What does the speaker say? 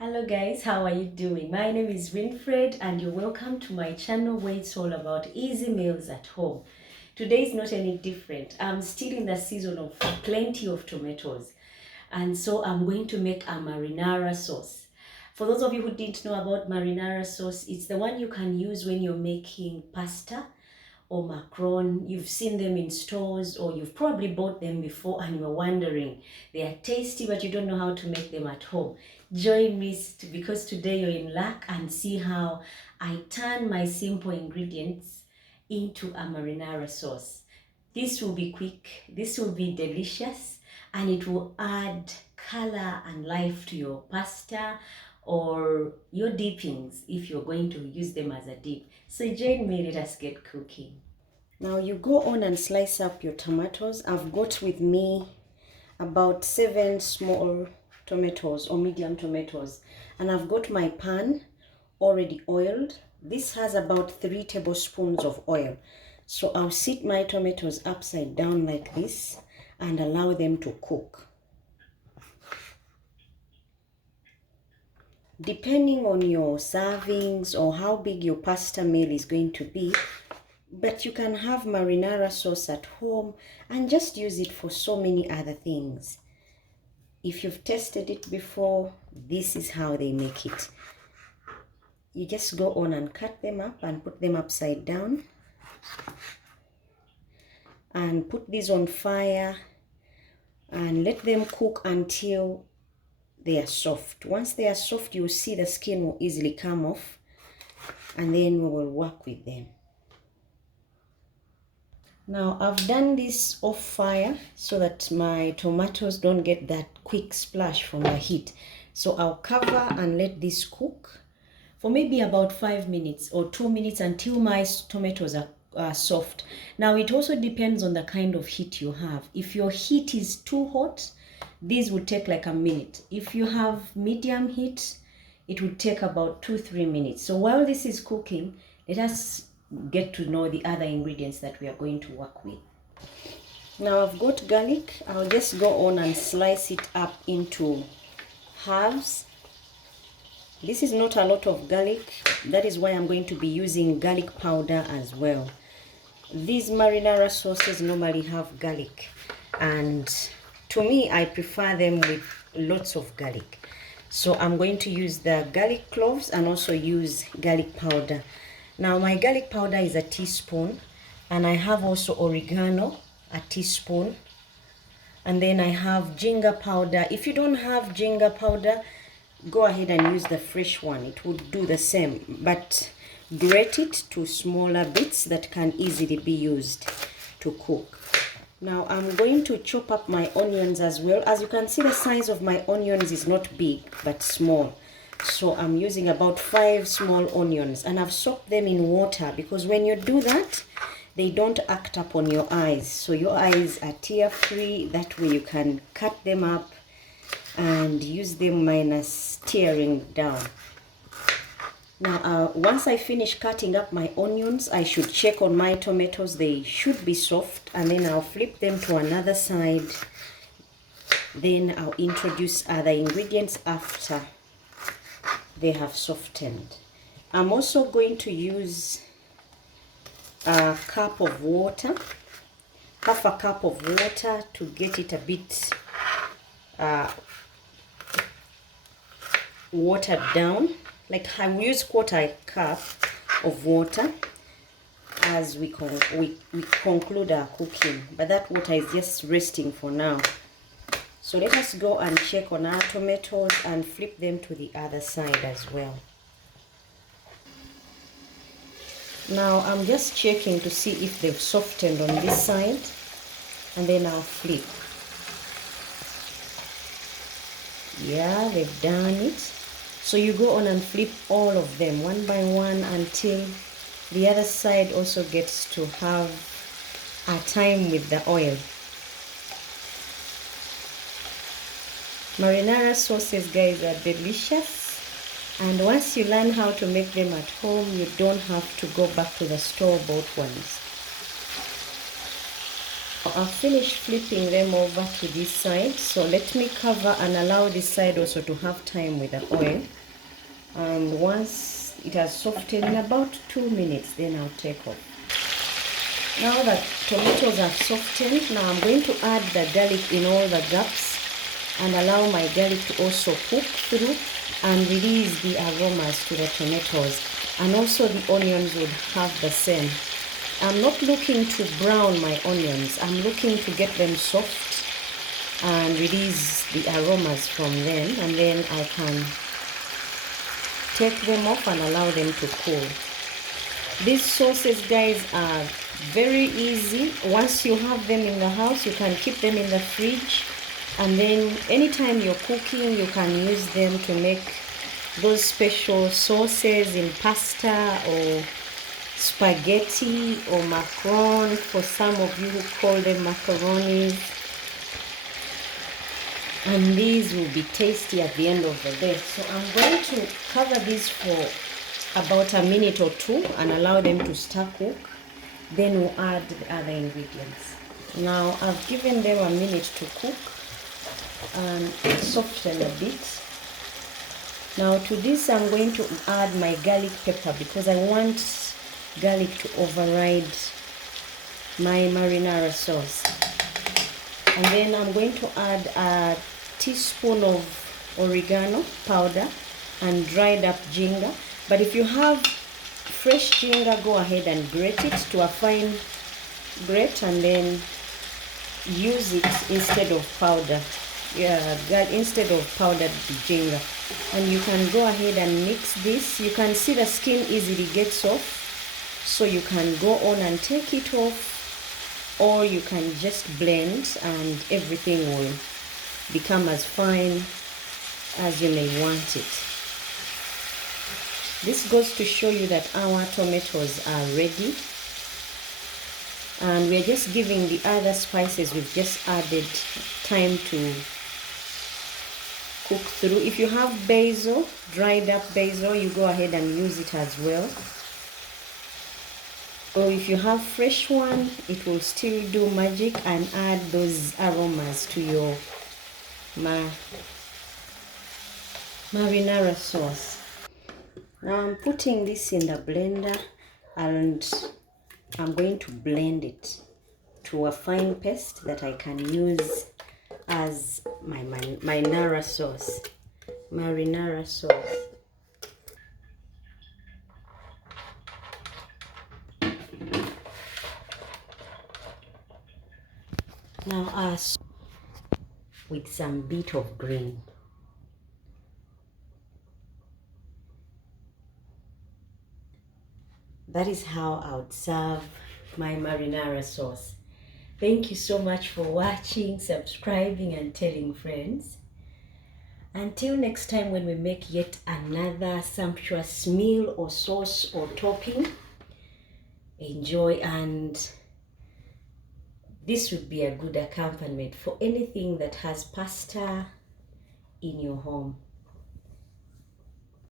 Hello guys, how are you doing? My name is Winfred and you're welcome to my channel where it's all about easy meals at home. Today is not any different. I'm still in the season of plenty of tomatoes, and so I'm going to make a marinara sauce. For those of you who didn't know about marinara sauce, it's the one you can use when you're making pasta or macaron. You've seen them in stores or you've probably bought them before and you're wondering they are tasty but you don't know how to make them at home. Join me because today you're in luck and see how I turn my simple ingredients into a marinara sauce. This will be quick, this will be delicious, and it will add color and life to your pasta or your dippings if you're going to use them as a dip. So join me, let us get cooking. Now you go on and slice up your tomatoes. I've got with me about 7 small tomatoes or medium tomatoes, and I've got my pan already oiled. This has about 3 tablespoons of oil. So I'll sit my tomatoes upside down like this and allow them to cook. Depending on your servings or how big your pasta meal is going to be, but you can have marinara sauce at home and just use it for so many other things. If you've tasted it before, this is how they make it. You just go on and cut them up and put them upside down and put these on fire and let them cook until they are soft. Once they are soft, you'll see the skin will easily come off, and then we will work with them. Now I've done this off fire so that my tomatoes don't get that quick splash from the heat. So I'll cover and let this cook for maybe about 5 minutes or 2 minutes until my tomatoes are soft. Now it also depends on the kind of heat you have. If your heat is too hot, this would take like a minute. If you have medium heat, it would take about 2-3 minutes. So while this is cooking, let us get to know the other ingredients that we are going to work with. Now I've got garlic. I'll just go on and slice it up into halves. This is not a lot of garlic. That is why I'm going to be using garlic powder as well. These marinara sauces normally have garlic, and to me, I prefer them with lots of garlic. So I'm going to use the garlic cloves and also use garlic powder. Now my garlic powder is a teaspoon, and I have also oregano, a teaspoon, and then I have ginger powder. If you don't have ginger powder, go ahead and use the fresh one. It would do the same, but grate it to smaller bits that can easily be used to cook. Now I'm going to chop up my onions as well. As you can see, the size of my onions is not big but small. So I'm using about 5 small onions, and I've soaked them in water because when you do that, they don't act up on your eyes. So your eyes are tear free. That way you can cut them up and use them minus tearing down. Now once I finish cutting up my onions, I should check on my tomatoes. They should be soft, and then I'll flip them to another side. Then I'll introduce other ingredients after they have softened. I'm also going to use a cup of water, half a cup of water, to get it a bit watered down. Like I will use quarter cup of water as we conclude our cooking, but that water is just resting for now. So let us go and check on our tomatoes and flip them to the other side as well. Now I'm just checking to see if they've softened on this side, and then I'll flip. Yeah, they've done it. So you go on and flip all of them one by one until the other side also gets to have a time with the oil. Marinara sauces, guys, are delicious, and once you learn how to make them at home, you don't have to go back to the store-bought ones. I've finished flipping them over to this side, so let me cover and allow this side also to have time with the oil. And once it has softened in about 2 minutes, then I'll take off. Now that tomatoes have softened, now I'm going to add the garlic in all the gaps and allow my garlic to also cook through and release the aromas to the tomatoes. And also the onions would have the same. I'm not looking to brown my onions. I'm looking to get them soft and release the aromas from them, and then I can take them off and allow them to cool. These sauces, guys, are very easy. Once you have them in the house, you can keep them in the fridge, and then anytime you're cooking, you can use them to make those special sauces in pasta or spaghetti or macaron, for some of you who call them macaronis. And these will be tasty at the end of the day. So I'm going to cover these for about a minute or two and allow them to start cook. Then we'll add the other ingredients. Now I've given them a minute to cook and soften a bit. Now to this I'm going to add my garlic pepper because I want garlic to override my marinara sauce. And then I'm going to add a teaspoon of oregano powder and dried up ginger. But if you have fresh ginger, go ahead and grate it to a fine grate and then use it instead of powder. Instead of powdered ginger. And you can go ahead and mix this. You can see the skin easily gets off, so you can go on and take it off, or you can just blend and everything will become as fine as you may want it. This goes to show you that our tomatoes are ready, and we're just giving the other spices we've just added time to cook through. If you have basil, dried up basil, you go ahead and use it as well. Or if you have fresh one, it will still do magic and add those aromas to your marinara sauce. Now I'm putting this in the blender and I'm going to blend it to a fine paste that I can use as my marinara sauce. Now with some bit of green. That is how I would serve my marinara sauce. Thank you so much for watching, subscribing, and telling friends. Until next time when we make yet another sumptuous meal or sauce or topping, enjoy, and this would be a good accompaniment for anything that has pasta in your home.